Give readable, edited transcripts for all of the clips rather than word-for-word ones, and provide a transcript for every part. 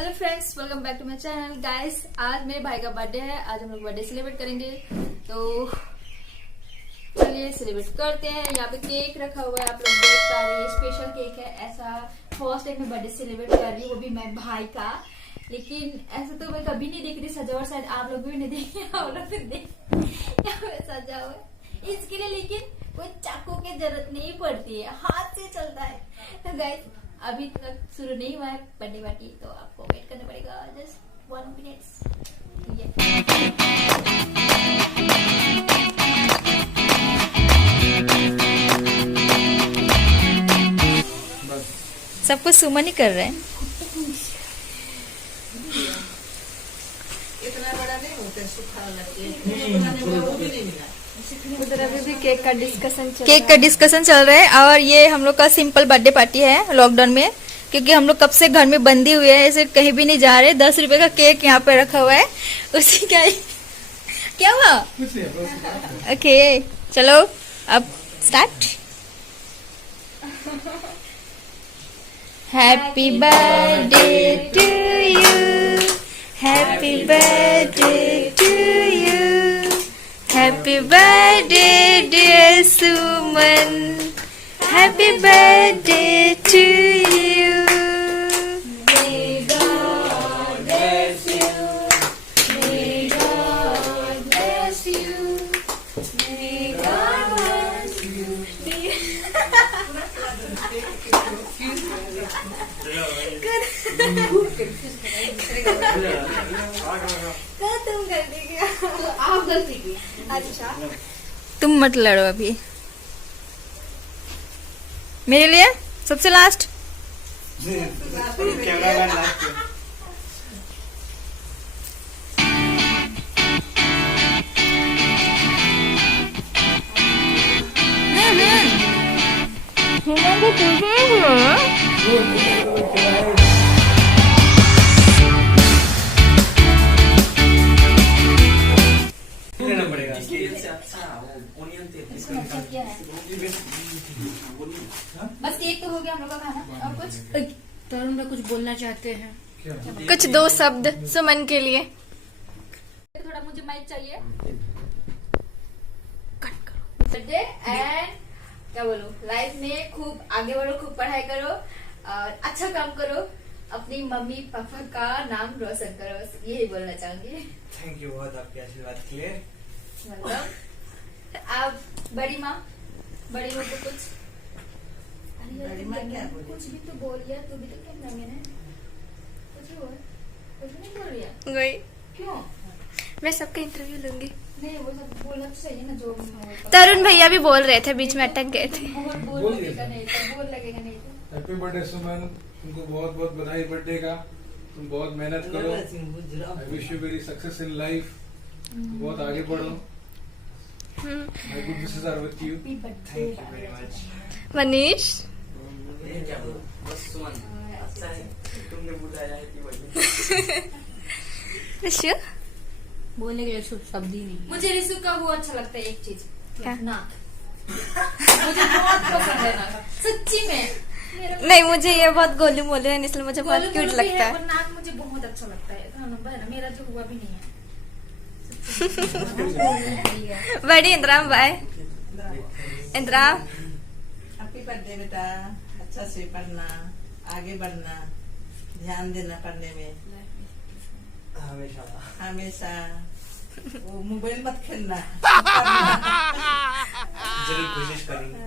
Hello friends, welcome back to my channel. Guys, आज मेरे भाई का बर्थडे है। आज हम लोग बर्थडे सेलिब्रेट करेंगे, तो चलिए सेलिब्रेट करते हैं। यहाँ पे केक रखा हुआ है, आप लोग देख पा रहे हैं। स्पेशल केक है। ऐसा फर्स्ट टाइम मैं बर्थडे सेलिब्रेट कर रही हूँ, वो भी मैं भाई का। लेकिन ऐसा तो मैं कभी नहीं देख रही सजावट, शायद आप लोग भी नहीं देखे। आप लोग देख सजा हुआ है इसके लिए, लेकिन कोई चाकू की जरूरत नहीं पड़ती है, हाथ से चलता है। तो गाइस, अभी तक शुरू नहीं हुआ है बर्थडे पार्टी, तो आपको वेट करना पड़ेगा जस्ट 1 मिनट। सब कुछ सुमन ही कर रहे हैं। इतना बड़ा नहीं होता, सूखा लगता है। उधर अभी भी केक का डिस्कशन चल रहा है। और ये हम लोग का सिंपल बर्थडे पार्टी है लॉकडाउन में, क्योंकि हम लोग कब से घर में बंदी हुए हैं, ऐसे कहीं भी नहीं जा रहे। 10 रुपए का केक यहाँ पे रखा हुआ है, उसी का क्या हुआ। ओके, चलो अब start. Happy birthday to you, happy birthday to you, happy birthday dear Suman, happy birthday to you. May God bless you, may God bless you, may God bless you. तुम गलती किया, आप गलती की। अच्छा, तुम मत लड़ो अभी। मेरे लिए सबसे लास्ट। बस केक तो हो गया हम लोग का खाना। और कुछ तरुण भाई कुछ बोलना चाहते हैं? कुछ 2 शब्द सुमन के लिए। थोड़ा मुझे माइक चाहिए। बर्थडे एंड क्या बोलूं, लाइफ में खूब आगे बढ़ो, खूब पढ़ाई करो और अच्छा काम करो, अपनी मम्मी पापा का नाम रोशन करो, यही बोलना चाहूंगी। थैंक यू बहुत आपके आशीर्वाद के लिए। मतलब आप बड़ी माँ, बड़ी माँ को कुछ बड़ी माँ क्या बोली? कुछ भी तो बोलिए। तू भी तो क्या मैंने कुछ नहीं बोल रही। गई क्यों? मैं सबका इंटरव्यू लूंगी। नहीं, वो सब बोलना तो चाहिए ना, जो भी हो। तरुण भैया भी बोल रहे थे, बीच में अटक गए थे। बोल लगेगा नहीं तो, बोल लगेगा नहीं तो। हैप्पी बर्थडे सुमन, तुमको बहुत बहुत बधाई बर्थडे का। तुम बहुत मेहनत करो। I wish you very success in life. बहुत आगे बढ़ो। My good wishes are with you. Thank you very much. Manish क्या बोलूं, बस सुमन अच्छा है तुमने बुलाया है कि वही। ऋषु बोलने के लिए शब्द ही नहीं। मुझे रिसु का वो अच्छा लगता है, एक चीज, क्या? नाक। मुझे बहुत पसंद है नाक, सच्ची में। नहीं, मुझे ये बहुत गोलू मोलू है, इसलिए मुझे बहुत गोलू क्यूट गोलू भी लगता है, है। और नाक मुझे बहुत अच्छा लगता है। इतना लंबा है ना, मेरा जो हुआ भी नहीं है। बड़ी इंद्राम बाय इंद्राम। हैप्पी बर्थडे बेटा, अच्छा से पढ़ना, आगे बढ़ना, ध्यान देना पढ़ने में हमेशा हमेशा। वो मोबाइल मत खेलना। जरूर कोशिश करेंगे।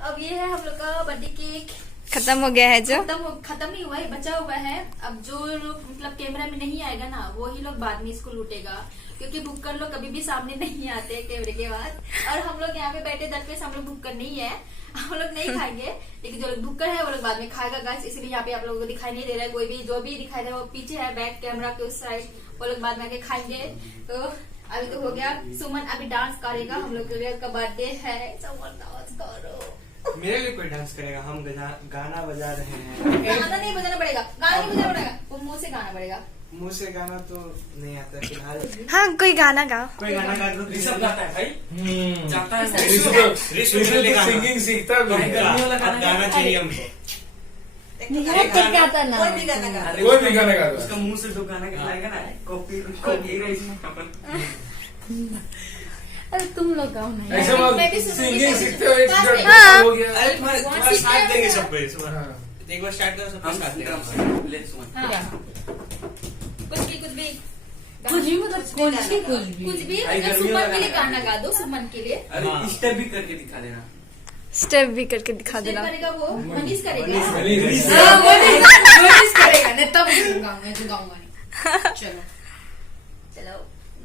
अब ये है हम लोग का बर्थडे केक। खत्म हो गया है जो। खत्म नहीं हुआ है, बचा हुआ है। अब जो लोग मतलब कैमरा में नहीं आएगा ना, वो ही लोग बाद में इसको लूटेगा, क्योंकि भुक्कर लोग कभी भी सामने नहीं आते कैमरे के बाद। और हम लोग यहाँ पे बैठे 10 पे, हम लोग भुक्कर नहीं है, हम लोग नहीं खाएंगे। लेकिन जो लोग भुक्कर है वो लोग बाद में खाएगा गाइस, इसलिए यहाँ पे आप लोगों को दिखाई नहीं दे रहा है। कोई भी जो भी दिखाई दे रहा है वो पीछे है, बैक कैमरा के उस साइड, वो लोग बाद में आके खाएंगे। तो अभी तो हो गया। सुमन अभी डांस करेगा, हम लोग का बर्थडे है। सुमन डांस करो। मेरे लिए कोई डांस करेगा, हम गाना बजा रहे हैं। गाना नहीं बजाना पड़ेगा, गाना नहीं बजाना पड़ेगा, वो मुंह से गाना पड़ेगा। मुंह से गाना तो नहीं आता फिलहाल। हाँ, कोई गाना गाओ। कोई गाना गा दो। ऋषभ गाता है भाई, जाता है। सिंगिंग सीखता है। गाना चाहिए हमको। कोई भी गाना गा। अरे कोई भी गाना गा दो। उसका मुंह से तो गाना गाएगा ना, कॉपी अरे तुम लोग गाओ ना ऐसे बात मैं भी सुनूंगी सिंगिंग शायद। सीखते हो एक पास में। जगह हो गया। अरे तुम्हारा One साथ देंगे sister सबको इस बार। हाँ। एक बार स्टार्ट करो सबको हम साथ ड्रम देंगे। से ले सुमन। हाँ। कुछ भी कुछ भी मतलब कौन सी कुछ भी कुछ भी आई मतलब गर्मियों सुमन का के लिए गाना गाना गा दो, सुमन के लिए। अरे हाँ। स्टेप भी करके दिखा देना। स्टेप भी करके दिखा स्टेप देना। करेगा वो, मनीष करेगा। मनीष। हाँ, मनीष करेगा नहीं तब गाऊंगा, मैं तो गाऊंगा नहीं। चलो चलो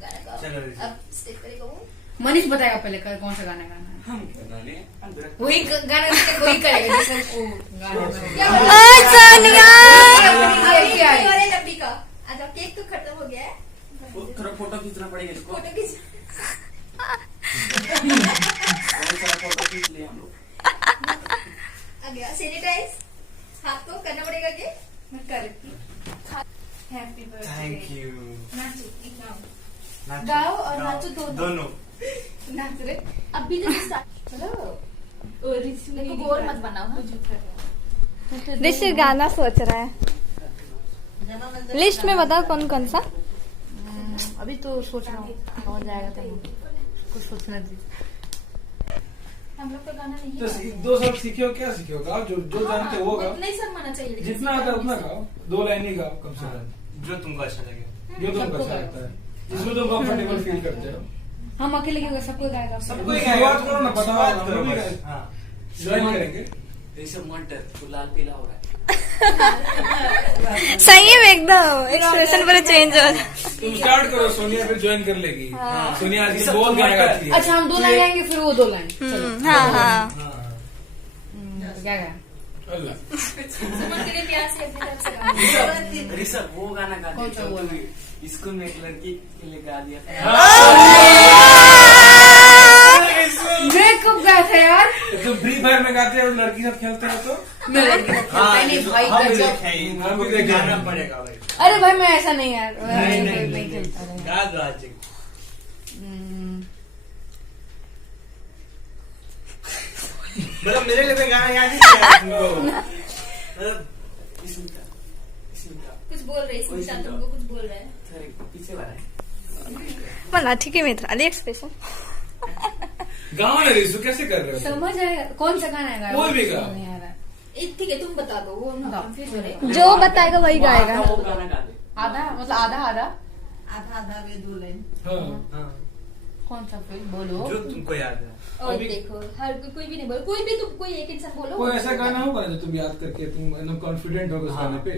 गाना गाओ। चलो, ऋषि। अब स्टेप करेगा वो। मनीष बताएगा पहले कौन सा गाना गाना है। हम क्या गाने हम तो रख- वही गाना वही करेगा जैसे वो गाना क्या करेगा। बोला? ओए सोनिया। अभी क्या है? और नब्बी का। अच्छा केक तो खत्म हो गया है। वो थोड़ा फोटो खींचना पड़ेगा इसको। फोटो खींच। बहुत सारा फोटो खींच लिए हम लोग। आ गया सैनिटाइज। हाथ को करना पड़ेगा कि मैं करती। Happy birthday. Thank you. नाचो इतना। नाचो, गाओ और नाचो दोनों। नाच रहे। अभी तो स्टार्ट चलो। और इसमें गोर मत बनाओ हाँ। ऋषि गाना सोच रहा है। जमा मंदिर लिस्ट में बताओ कौन कौन सा। अभी तो सोच रहा हूँ कौन जाएगा तो कुछ सोचना दीजिए। हम लोग का गाना नहीं तो है। 2 साल सीखे हो, क्या सीखे हो? गाओ जो जानते हो वो गाओ। उतना ही शर्माना चाहिए लेकिन जितना आता है उतना गाओ। 2 लाइन ही गाओ कम से कम, जो तुमको अच्छा लगे। जो तुमको अच्छा लगता है, जिसमें तुम कंफर्टेबल फील करते हो। हम अकेले क्यों सबको गाएगा सबको ही शुरुआत करो ना, पता शुरुआत होगा, करो हम भी बस। हाँ। ज्वाइन करेंगे। ऐसे मत डर, तू लाल पीला हो रहा है। सही है एकदम, एक्सप्रेशन पूरा चेंज हो जाए। तुम स्टार्ट करो, सोनिया फिर ज्वाइन कर लेगी। सोनिया आजकल बहुत गाना गाती है। अच्छा हम 2 लाइन गाएंगे फिर वो 2 लाइन चलो हाँ हाँ। हाँ। तो क्या गा अल्लाह। सुमन के लिए प्यार से अपनी तरफ से गाना। ऋषभ वो गाना गा कौन सा वो दे स्कूल में एक लड़की के लिए गा दिया था। मैं कब गाया था यार? तुम फ्री फायर में गाते हो और लड़की साथ खेलते हो तो मैं लड़के साथ खेलता ही नहीं भाई हम भी गजब। देखे हैं, हम हमको भी भी देखे गाना हैं। पड़ेगा भाई। अरे भाई मैं ऐसा नहीं यार नहीं नहीं खेलता भाई। गा दो आज। मतलब मेरे लिए तो गाना याद ही नहीं आया तुमको। मतलब इसमें का कुछ बोल रहे वही हैं सुन तुमको कुछ बोल रहे हैं। सॉरी पीछे वाला है। मला ठीक है मित्र आली एक्सप्रेशन। गाओ ना रिसु, कैसे कर रहे हो? समझ आएगा कौन सा गाना है कोई भी गा। नहीं आ रहा। ठीक है तुम बता दो वो ना कंफ्यूज हो रहे जो बताएगा वही गाएगा। वो गाना गा दे। आधा मतलब आधा आधा आधा आधा वे 2 लाइन। हाँ। हाँ, कौन सा फिर बोलो। जो तुमको याद है। और अभी- देखो हर कोई भी नहीं बोल, कोई भी तुम कोई एक इंसान बोलो। कोई ऐसा गाना होगा ना जो तुम याद करके तुम एकदम कॉन्फिडेंट हो उस हाँ। गाने पे?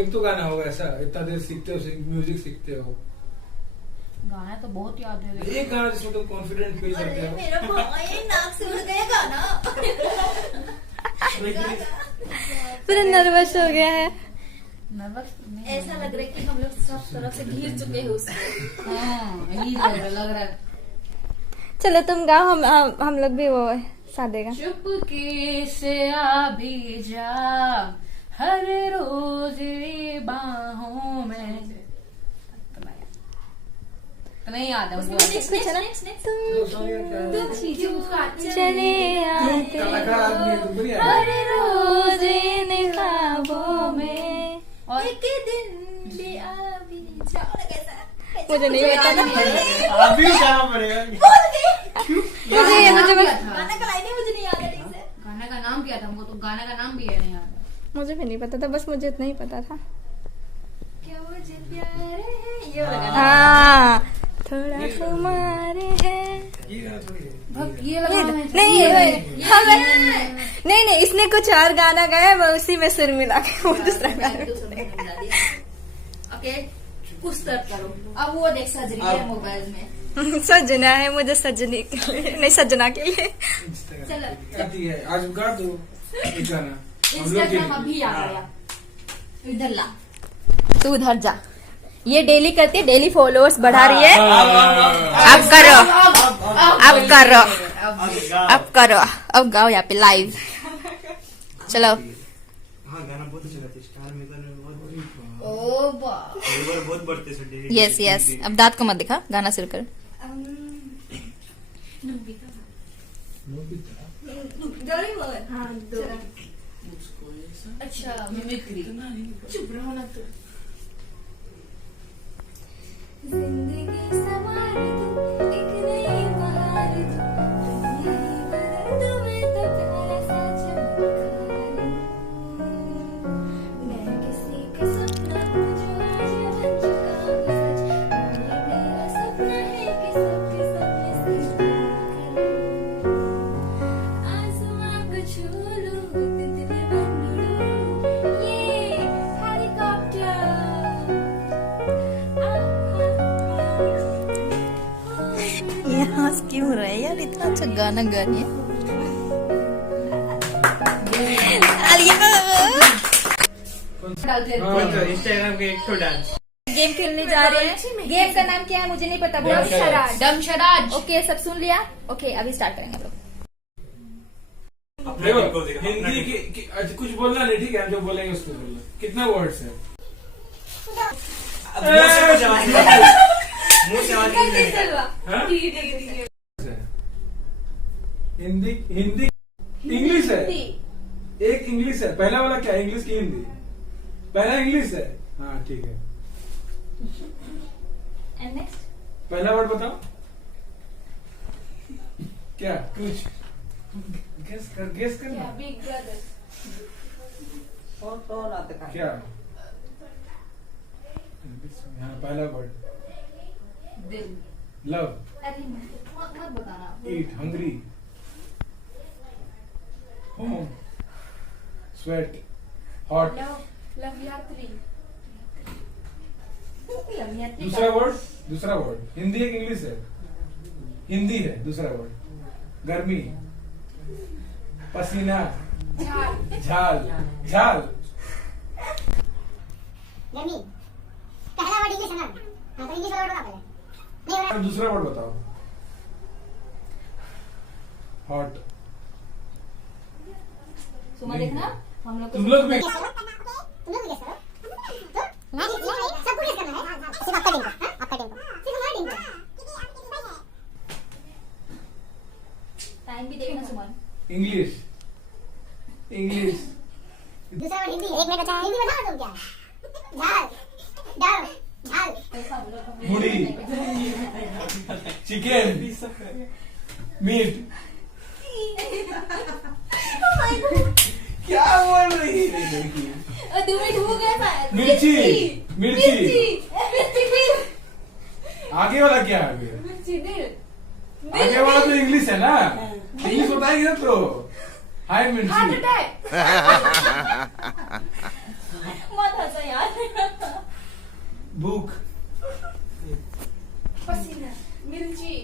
एक तो गाना होगा ऐसा, इतना देर सीखते हो, म्यूजिक सीखते हो, गाना तो बहुत याद है लेकिन- एक गाना जिसमें तुम कॉन्फिडेंट फील करते अरे हो। मेरा भाई नाक से उड़ गया गाना। पूरा नर्वस हो गया है। नर्वस नहीं ऐसा लग रहा है कि हम लोग सब तरफ से घिर चुके हैं उसको। हाँ यही लग रहा है। चलो तुम गाओ, हम लोग भी वो साधेगा। चुपके से आ भी जा हर रोज बाहों में। तो नहीं याद है मुझे। नेक्स्ट नेक्स्ट नेक्स्ट चले आते कलाकार आदमी है तुम, बढ़िया हर है। रोज इन ख्वाबों में। और एक दिन भी आ भी जाओ ना कैसा मुझे नहीं पता था। अभी गाना पड़ेगा। मुझे गाना का लाइन ही मुझे नहीं याद है ठीक से। गाना का नाम क्या था हमको तो गाना का नाम भी है नहीं याद। मुझे भी नहीं पता था, बस मुझे इतना ही पता था। क्या मुझे प्यार है ये वाला गाना। हाँ थोड़ा तुम्हारे है। ये गाना थोड़ी है। ये लगा नहीं, इसने कुछ और गाना गाया, मैं उसी में सुर मिला के वो दूसरा गाना। ओके कुछ तर्क करो। अब वो देख सज रही है मोबाइल में। सजना है मुझे सजने के लिए, नहीं सजना के लिए। चलो। गाती है, आज गा दो एक गाना हम लोग के इंस्टाग्राम लिए। अभी आ गया। इधर ला। तू उधर जा। ये डेली करती है, डेली फॉलोअर्स बढ़ा रही है। हाँ। अब करो, अब करो, अब अब करो, अब गाओ यहाँ पे लाइव। चलो हाँ गाना बहुत अच्छा गाते स्टार मेकर में ओ वाह बहुत बढ़ते से यस यस, अब दांत को मत दिखा, गाना शुरू कर। हाँ दो। मुझको ऐसा अच्छा मिमिक्री चुप रहो ना तो। जिंदगी संवार दो, एक नई बहार दो, तुम यही बदल दो, मैं तो प्यारा सा चमत्कार हूँ। मैं किसी का सपना हूँ जो आज बन चुका हूँ सच, और मेरा सपना है कि सबके सपने से दूर करूँ। आसमां को छू लूं, तितली बन उड़ूं, ये हेलीकॉप्टर। ये हंस क्यों रहे यार, इतना अच्छा गाना गा रही है। इंस्टाग्राम के एक तो डांस गेम खेलने जा रहे हैं। गेम का नाम क्या है मुझे नहीं पता। बोलो। डमशराज। डमशराज। ओके सब सुन लिया। ओके अभी स्टार्ट करेंगे हम लोग। देखो हिंदी की अच्छा, कुछ बोलना नहीं, ठीक है, हम जो बोलेंगे उसको बोलना। कितना वर्ड्स है? मुंह से आवाज नहीं निकलेगा। हाँ? हिंदी हिंदी इंग्लिश है। एक इंग्लिश है। पहला वाला क्या है? इंग्लिश की हिंदी? पहला इंग्लिश है। हाँ ठीक है। एंड नेक्स्ट पहला वर्ड बताओ क्या? कुछ गेस करना। Big brother. और आता का क्या? हाँ पहला वर्ड दिल। लव, अरे मत बताना। Eat, hungry, home, sweat, hot. Love यात्री। दूसरा वर्ड हिंदी है कि इंग्लिश है? हिंदी है। दूसरा वर्ड गर्मी, पसीना, झाल, झाल। गर्मी पहला वर्ड इंग्लिश है ना? हाँ तो इंग्लिश वाला वर्ड बता पहले। दूसरा वर्ड बताओ। हॉट। सुमा देखना हम लोग तुम लोग भी तुम लोग भी गेस करो। तो मैं सबको गेस करना है, सिर्फ आपका टीम को। हाँ आपका टीम को, सिर्फ हमारी टीम को। टाइम भी देखना सुमन। English, English. दूसरा वर्ड हिंदी है। एक मिनट अच्छा हिंदी बताओ तुम क्या है? झाल, डर, झाल, मुड़ी, चिकन, मीट। क्या बोल रही है? दो मिनट हो गया शायद। मिर्ची, मिर्ची। मिर्ची। आगे वाला क्या है? मिर्ची दिल। आगे वाला तो इंग्लिश है ना? इंग्लिश बताएगी ना तो। हाय हार्ट मिर्ची। अटैक। मत हंसा यार। भूख, पसीना। मिर्ची।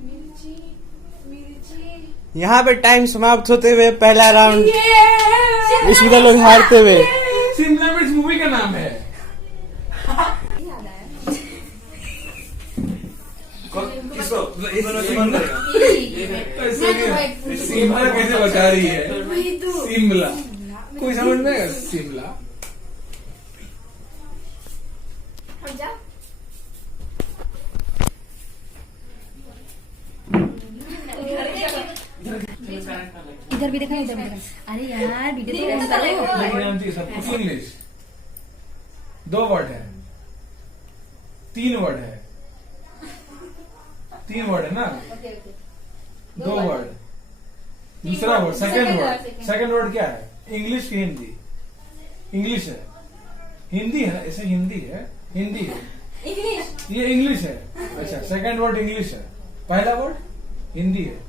मिर्ची। मिर्ची। यहाँ पे टाइम समाप्त होते हुए पहला राउंड इसमें तो लोग हारते हुए। शिमला मिर्च मूवी का नाम है। याद आया। किसको? शिमला कैसे बता रही है? शिमला कोई समझ में आएगा? शिमला। हम जा। इधर भी देखा, इधर भी देखा। अरे यार वीडियो तो देखो। लेकिन जानती है सब कुछ इंग्लिश। 2 वर्ड है, 3 वर्ड है, 3 वर्ड है ना? Okay okay. 2 वर्ड। दूसरा वर्ड सेकंड वर्ड क्या है? इंग्लिश की हिंदी? इंग्लिश है। हिंदी है ना? ऐसे हिंदी है, हिंदी है। इंग्लिश। ये इंग्लिश है। अच्छा सेकंड वर्ड इंग्लिश है। पहला वर्ड हिंदी है।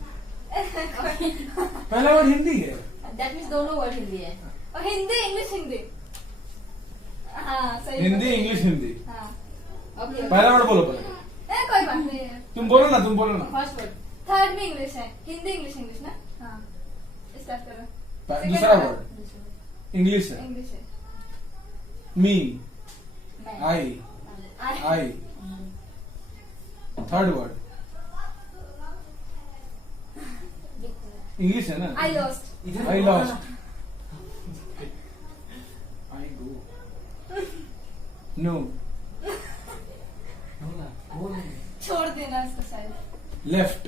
पहला वर्ड हिंदी है। दैट मीन्स दोनों वर्ड हिंदी है। और हिंदी इंग्लिश हिंदी। हाँ सही। हिंदी इंग्लिश हिंदी। हाँ ओके। पहला वर्ड बोलो पहले। कोई बात नहीं है। तुम बोलो ना, तुम बोलो ना। First word. थर्ड में इंग्लिश है। हिंदी इंग्लिश इंग्लिश ना? हाँ स्टार्ट करो। दूसरा वर्ड इंग्लिश है। इंग्लिश है। मी, मैं। I, I. Third word English है ना? I lost. I lost, I go, no, छोड़ देना इसको शायद। Left,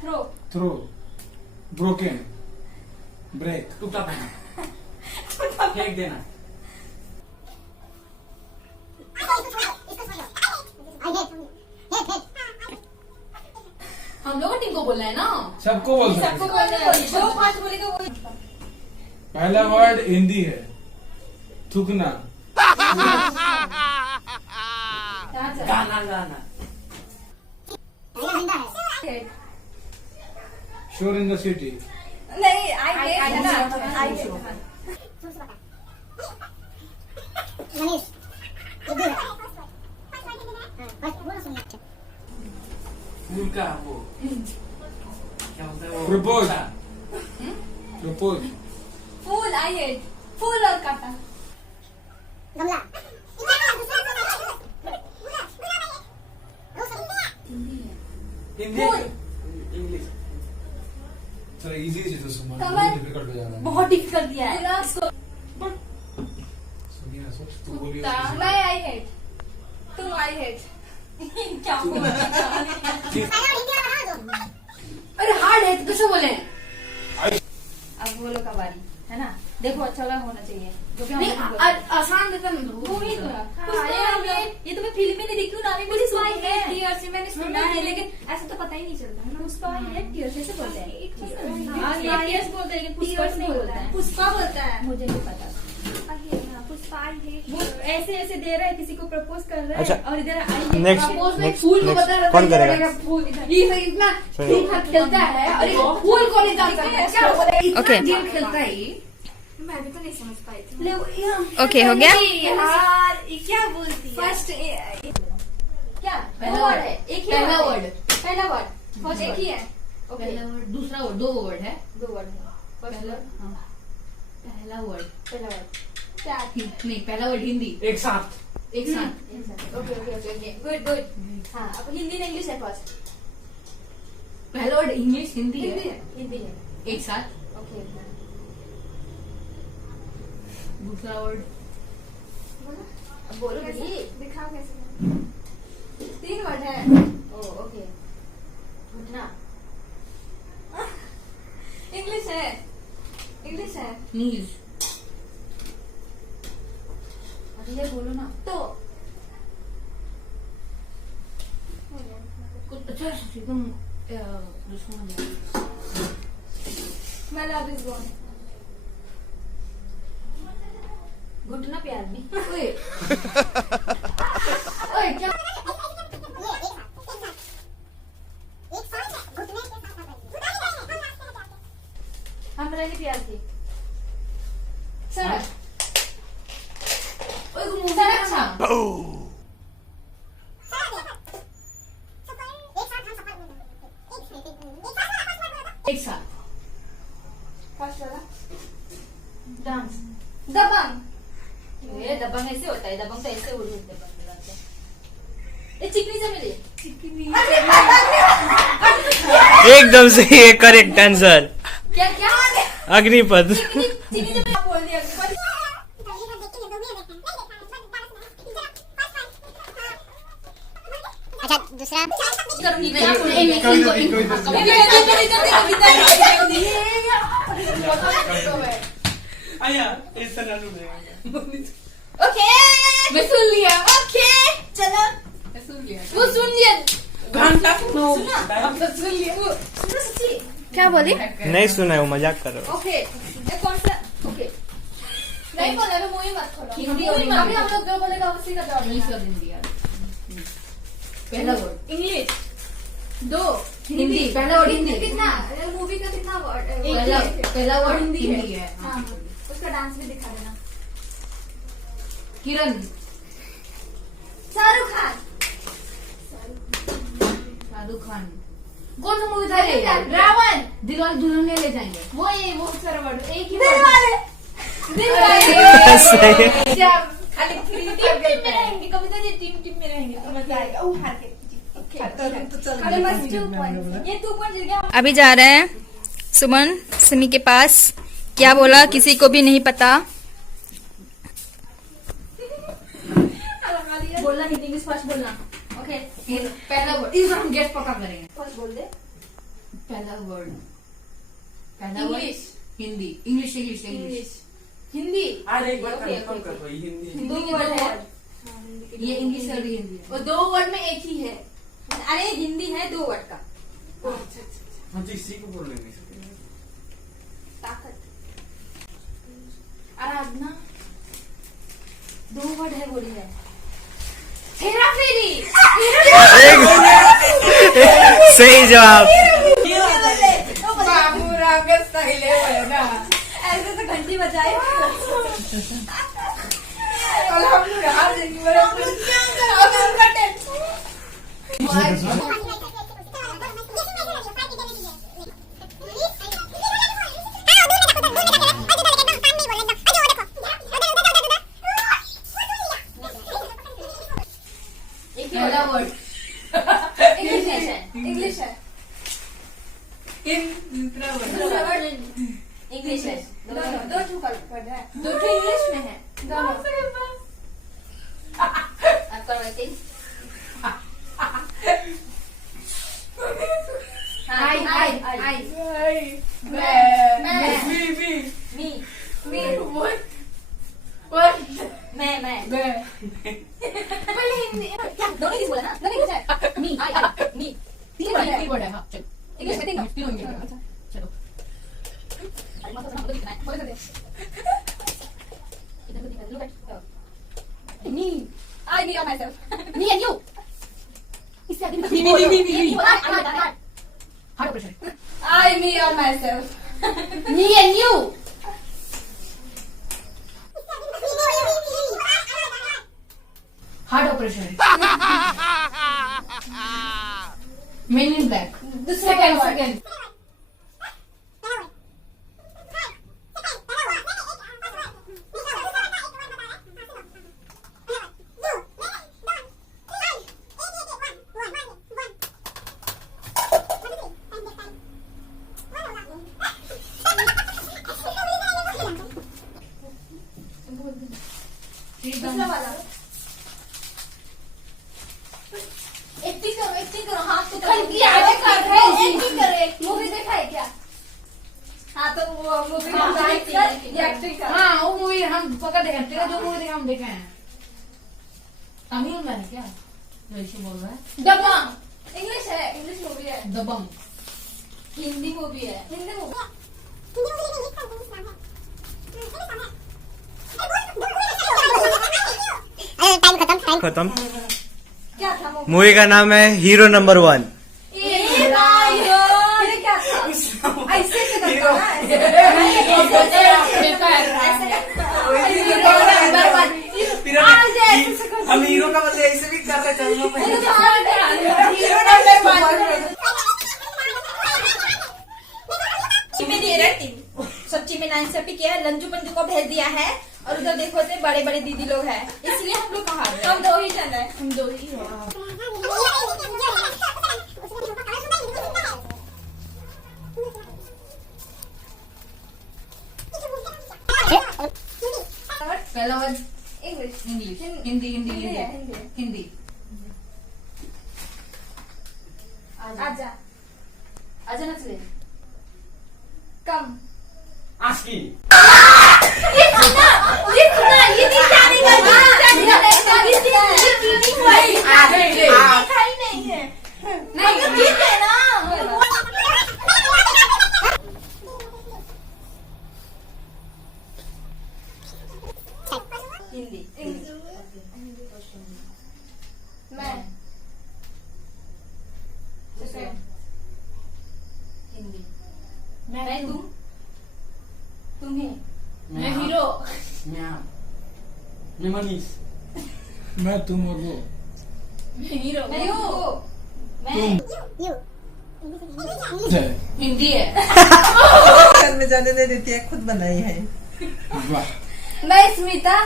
throw. Throw, broken, break, टूटा पहना। फेंक देना। हम लोग टीम को बोलना है ना। सबको बोल सकते सबको हैं। बोलना है, जो फास्ट बोलेगा वो पहला वर्ड हिंदी है, थूकना। गाना गाना। शोर इन द सिटी। नहीं आई है ना, आई है। मनीष फूल का वो क्या होता है वो? Propose. गुच्छा। प्रपोज। फूल आई है, फूल और काटा। गमला हिंदी इंग्लिश। चलो इजी चीज तो सुमन, कमल। डिफिकल्ट हो जा रहा है। बहुत डिफिकल्ट दिया है। गुलाब को सुनिए ना, सोच तू बोलिए। मैं आई है, तुम आई है। क्या हुआ? अरे हार्ड है तो कैसे बोले? अब वो लोग का बारी है ना, देखो अच्छा वाला होना चाहिए जो कि हम नहीं, लोग बोलते हैं। आसान देता ना तो वो ही तो है। हाँ, ये तुम्हें फिल्म में नहीं दिखी ना, अभी मुझे सुनी है टीयर से मैंने सुना है, लेकिन ऐसा तो पता ही नहीं चलता है ना। पुष्पा है टीयर से बोलते हैं। हाँ ये टीयर्स बोलते हैं, लेकिन पुष्पा नहीं बोलता है। पुष्पा बोलता है, मुझे नहीं पता। पुष्पा वो ऐसे ऐसे दे रहा है, किसी को प्रपोज कर रहा है। अच्छा। और इधर आई है। Next. Suppose मैं Next, फूल को next. बता रहा था, कौन ये करेगा? बोलेगा फूल ये इतना ठीक ठाक खेलता है और ये फूल को नहीं जानता है क्या बोले इतना Okay. गेम खेलता है ये। मैं भी तो नहीं समझ पाई थी। ओके हो गया। यार ये क्या बोलती है? फर्स्ट क्या पहला वर्ड word है, एक ही पहला word है। word। पहला वर्ड फर्स्ट एक ही है। ओके पहला वर्ड दूसरा वर्ड दो वर्ड है। दो वर्ड है। फर्स्ट पहला वर्ड हाँ, पहला वर्ड पहला वर्ड क्या? नहीं पहला वर्ड हिंदी एक साथ। एक साथ। Okay okay okay okay good good. हाँ अब हिंदी इंग्लिश है फर्स्ट। पहला वर्ड इंग्लिश हिंदी हिंदी है है, हिंदी है। एक साथ। ओके दूसरा वर्ड अब बोलो भाई, दिखाओ कैसे। तीन वर्ड है। ओ ओके घुटना। इंग्लिश है, इंग्लिश है। नीज। ये बोलो ना तो। कुछ अच्छा तुम दूसरा मैं लव इज गॉन। घुटना पे आदमी। ओए ओए क्या हम रहेंगे प्यार की सड़क। ओए तुम मूवी देखना एक साथ। फर्स्ट वाला डांस। दबंग। ये दबंग ऐसे होता है, दबंग तो ऐसे उड़ उड़ते हैं। ये चिकनी चमेली। एकदम सही है, करेक्ट आंसर। क्या क्या अग्निपथ। चिकनी चमेली आप बोल दिया। अच्छा दूसरा करूंगी क्या आया इस तरह नहीं। ओके मैं सुन लिया। ओके चलो मैं सुन लिया। वो सुन लिया। घंटा सुना अब तक सुन लिया। सुनो सच्ची। क्या बोली? नहीं सुना है, वो मजाक कर रहा ओके ये कौन सा? ओके नहीं बोला मैं मुंह मत खोलो। हिंदी मुंह और ही मत- अभी इंग्लिश। हम लोग जो बोलेगा उसी का जवाब इंग्लिश देना। और हिंदी यार। पहला वर्ड इंग्लिश दो हिंदी। पहला वर्ड हिंदी। कितना मूवी का कितना वर्ड है? पहला वर्ड हिंदी हिंदी है। है। हाँ उसका डांस भी दिखा देना। किरण। शाहरुख खान। शाहरुख खान। कौन सा मूवी था ये? रावण। दिलवाले दुल्हनिया ले जाएंगे। वो ये वो सारा वर्ड एक ही दिल वाले खाली टीम में रहेंगे। कविता जी टीम में रहेंगे तो मजा आएगा। वो हार के खाली बस 2 पॉइंट। ये 2 पॉइंट जीत गया। अभी जा रहे हैं सुमन सिमी के पास। क्या बोला किसी को भी नहीं पता। बोलना हिंदी इंग्लिश फर्स्ट बोलना। ओके पहला वर्ड इस बार हम गेस पक्का करेंगे। फर्स्ट बोल दे। पहला word English. Hindi English English English English Hindi अरे एक बार ओके, कंफर्म ओके, कर भाई हिंदी हिंदी के दो वर्ड। ये इंग्लिश और हिंदी वो 2 वर्ड में एक ही है। अरे हिंदी है 2 वर्ड का। हम तो इसी को बोल लेंगे ताकत। आराधना 2 वर्ड है बोली है। हेरा फेरी। सही जवाब। बाबू राम का स्टाइल है ना। ऐसे तो घंटी बजाए। और हम लोग हार देंगे बड़ा अब उनका टेंशन। एक ही पहला वर्ड। वर्ड इंग्लिश है। दूसरा वर्ड दूसरा वर्ड इंग्लिश है। दो वर्ड है। 2 इंग्लिश में है। दोनों। आपका राइटिंग। आई। मैं। पहले हिंदी दोनों इंग्लिश बोला ना? दोनों इंग्लिश है। मी आई मी 3 वर्ड है। हाँ चलो इंग्लिश में 3 वर्ड। तीनों इंग्लिश में। चलो अरे मतलब हम लोग दिखना है। बोले इधर को दिखा। लुक मी आई मी और myself. Me and you. इससे आगे Me, me, me, me, me. Hard operation. I me और myself. Me and you. Heart operation men in black second. दूसरा वाला। एक्टिंग करो हाथ को एक्टिंग करो। मूवी देखा है क्या? हाँ तो वो मूवी एक्टिंग करो। हाँ वो मूवी हम पक्का देखा तेरा जो मूवी देखा हम देखे हैं तमिल में है क्या जो इसे बोल रहा है दबंग। इंग्लिश है। इंग्लिश मूवी है। दबंग हिंदी मूवी है। हिंदी मूवी। टाइम खत्म। खत्म। क्या था मूवी? मूवी का नाम है हीरो नंबर 1। ये क्या था? ऐसे से करता ना, हम हीरो का मतलब ऐसे भी कर रहे चलो सच्ची में 9 से किया है। लंजू पंजू को भेज दिया है और उधर देखो से बड़े बड़े दीदी लोग हैं, इसलिए हम लोग कहा हम 2 ही जन है। हम 2 ही पहला word English. English Hindi Hindi Hindi है, हिंदी हिंदी। हिंदी आजा आजा नचले कम। आस्की ये सुना ये दिन जाने का नहीं है। नहीं तो ठीक है ना। हिंदी मैं हिंदी मैं तुम्हें मैं हीरो मैं मनीष मैं तुम और वो मैं हीरो मैं वो You. जय हिंदी है घर में जाने नहीं देती है, खुद बनाई है। वाह मैं स्मिता।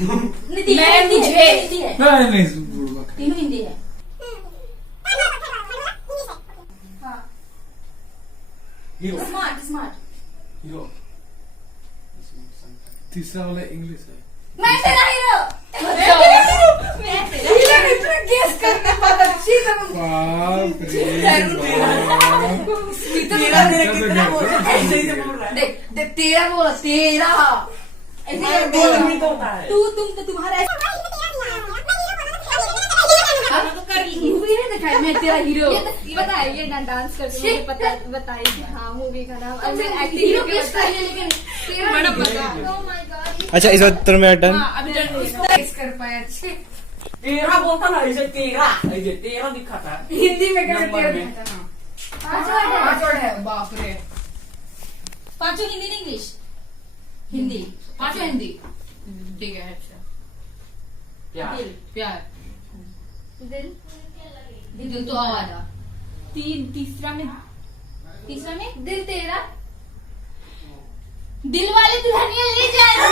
नीति मैं हिंदी मुझे। है, हिंदी है। नहीं बुड़बक तीनों हिंदी है। हाँ हीरो स्मार्ट स्मार्ट। हीरो तीसरा वाला इंग्लिश है। मैं तेरा हीरो। मैं तेरा हीरो। गेस करने पर अच्छी तरह बाप रे बाप। तेरा मेरे कितना बोल रहा है, ऐसे ही तो बोल रहा है। देख तेरा बोला तेरा बोलनी तो होता है। तुम्हारा मूवी नहीं दिखाई मैं तेरा हीरो। ये पता है ये डांस करके मुझे पता बताई थी। हाँ मूवी का नाम अब मैं हीरो एक्टिंग की स्टाइल है लेकिन तेरा बड़ा हीरो। पता। Oh my God. अच्छा इस बार तुम मेरा टर्न। हाँ अभी इस कर पाए अच्छे तेरा बोलता ना ऐसे तेरा दिखाता है हिंदी में कैसे नंबर तेरा में। दिखाता ना। पांचवा है बाप रे। पांचों हिंदी नहीं इंग्लिश। हिंदी पांचवा हिंदी ठीक है। अच्छा प्यार प्यार दिल दिल तो आवाज आ। तीसरा में दिल तेरा दिल वाले दुल्हनिया ले जाएंगे।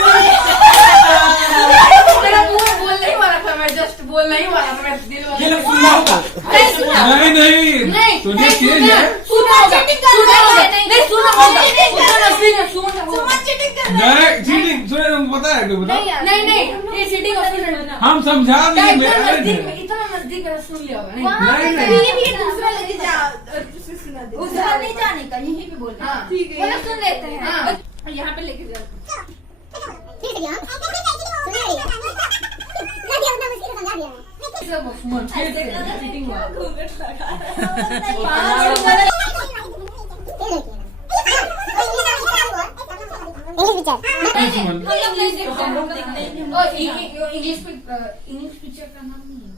मेरा मुंह बोलना ही वाला था मैं जस्ट बोलना ही वाला था मैं दिल वाला। ये लोग सुना होगा। नहीं सुना नहीं नहीं नहीं सुनिए चीज है सुना होगा चीटिंग कर रहा है। नहीं सुना होगा सुना होगा चीटिंग कर डायरेक्ट चीटिंग सुने तुम पता है क्यों बताओ नहीं ये सीटिंग ऑप्शन हम समझा दिए इतना नजदीक है सुन लिया होगा नहीं नहीं नहीं दूसरा लेके जा और दूसरा सुना दे। उधर नहीं जाने का यहीं पे बोलना। हाँ, ठीक है सुन लेते हैं। हाँ। और यहाँ पे लेके जाओ। फिर से हाँ सुना रही है मैं भी अपना मुश्किल समझा दिया है सब सुमन फिर से सीटिंग हुआ। घूंघट लगा इंग्लिश पिक्चर हम लोग देखते हैं। और इंग्लिश पिक्चर का नाम नहीं है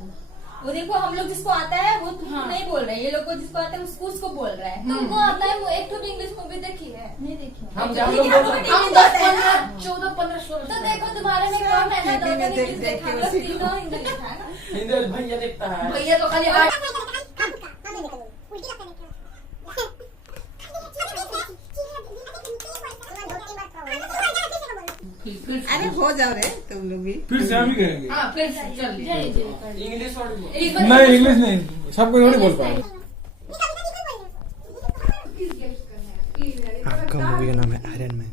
वो देखो हम लोग जिसको आता है वो तुमको नहीं बोल रहे हैं। ये लोग को जिसको आता है उसको बोल रहा है। तुमको आता है वो एक तो इंग्लिश मूवी देखी है नहीं देखी है? हम लोग बोल सकते हम 10 15 14 15 16 तो देखो तुम्हारे में कम है ना। हिंदी में दो देख इंग्लिश देख देखा के हम लोग उसी को। तीनों इंग्लिश है ना। हिंदी भैया देखता है। भैया तो खाली आठ फिर अरे हो जाओ रे तुम लोग भी। फिर से हम ही करेंगे हाँ फिर से चल इंग्लिश वर्ड बोल। एक बार नहीं इंग्लिश नहीं सबको थोड़ी बोल पाए आपका मूवी का नाम है आयरन मैन।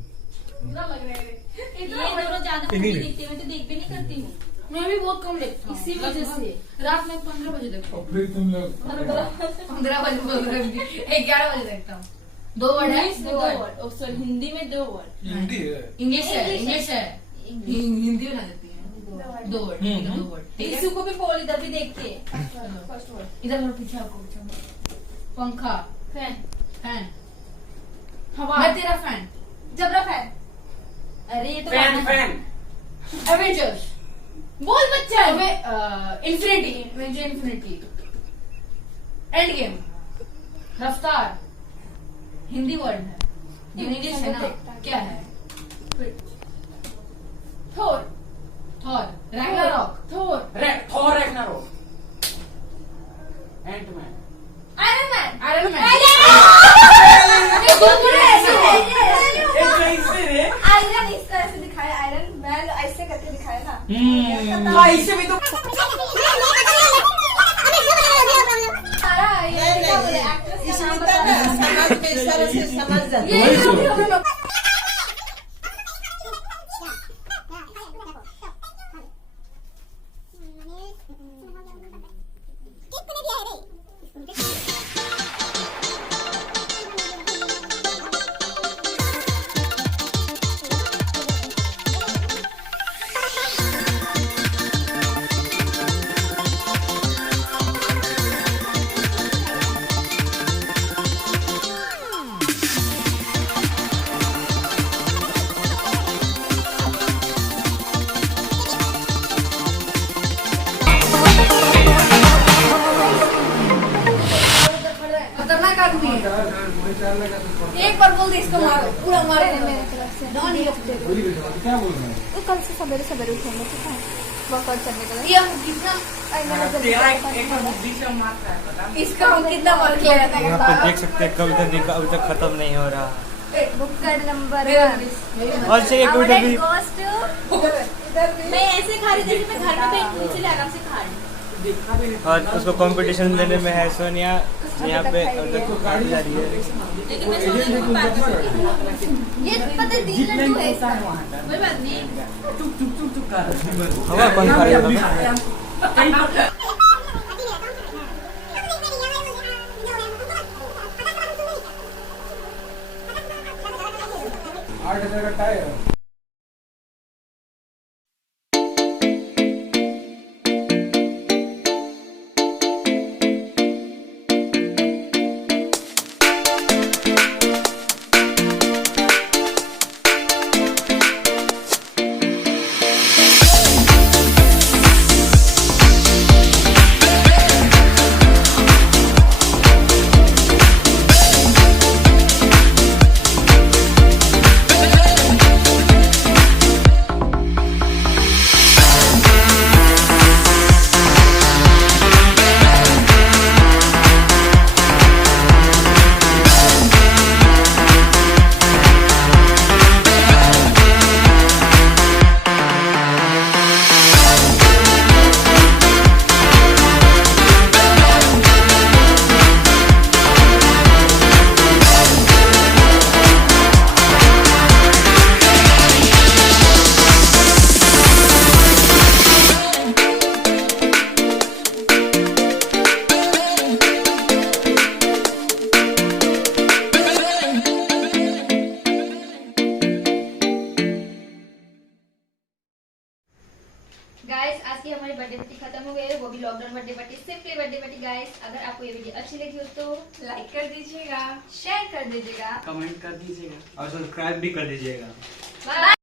ये दोनों ज्यादा मूवी देखते हैं। मैं तो देख भी नहीं करती हूँ। मैं भी बहुत कम देखता हूँ इसी वजह से। रात में 15 बजे देखता हूँ। फिर तुम लोग 15 बजे 11 बजे देखता हूँ। 2 वर्ड है इंग्लिश में 2 वर्ड। सॉरी हिंदी में 2 वर्ड। हिंदी है इंग्लिश है हिंदी में ना देती है 2 वर्ड 2 वर्ड ठीक है। इसी को भी बोल इधर भी देखते हैं। फर्स्ट वर्ड इधर और पीछे आपको पीछे पंखा फैन फैन हवा मैं तेरा फैन जबरा फैन। अरे ये तो फैन गाना है। फैन एवेंजर्स बोल बच्चा इन्फिनिटी एंड गेम रफ्तार हिंदी वर्ड है इंग्लिश है ना क्या है Thor Thor Ragnarok Thor Thor Ragnarok Ant Man Iron Man Iron Man Iron इस तरह से दिखाया। आयरन मैन ऐसे करके दिखाया ना। इससे भी तो सारा ये क्या बोले एक्ट्रेस का इसमें नाम तो बता ना समाज में इस तरह से समझ जाते ये हैं। जो भी हम लोग खतरनाक आदमी है एक बार बोल दे इसको मारो पूरा मारो मेरे तरफ से डॉन ही होते क्या बोल रहे हैं तो कल से सवेरे सवेरे उठेंगे ठीक है वर्कआउट करने के लिए। ये हम कितना तेरा एक बुद्धि से मारता है पता नहीं। इसका हम कितना वर्क किया यहाँ पे देख सकते हैं कविता अभी तक खत्म नहीं हो रहा। बुक्कर नंबर और से एक कविता भी मैं ऐसे खा रही थी मैं घर में बैठ नीचे आराम से खा रही हूँ। देखा भी नहीं। और उसको कंपटीशन देने में है सोनिया यहाँ पे अभी तक काटी जा रही है। लेकिन मैं सोने को बात ये पता है दिन लड्डू है इसका। कोई बात नहीं। चुप कर। हवा कौन खा रहा है? आठ हजार का टायर बर्थडे पार्टी खत्म हो गए, वो भी lockdown birthday party, simply birthday party. Guys अगर आपको ये वीडियो अच्छी लगी हो तो लाइक कर दीजिएगा, शेयर कर दीजिएगा, कमेंट कर दीजिएगा और सब्सक्राइब भी कर दीजिएगा। बाय।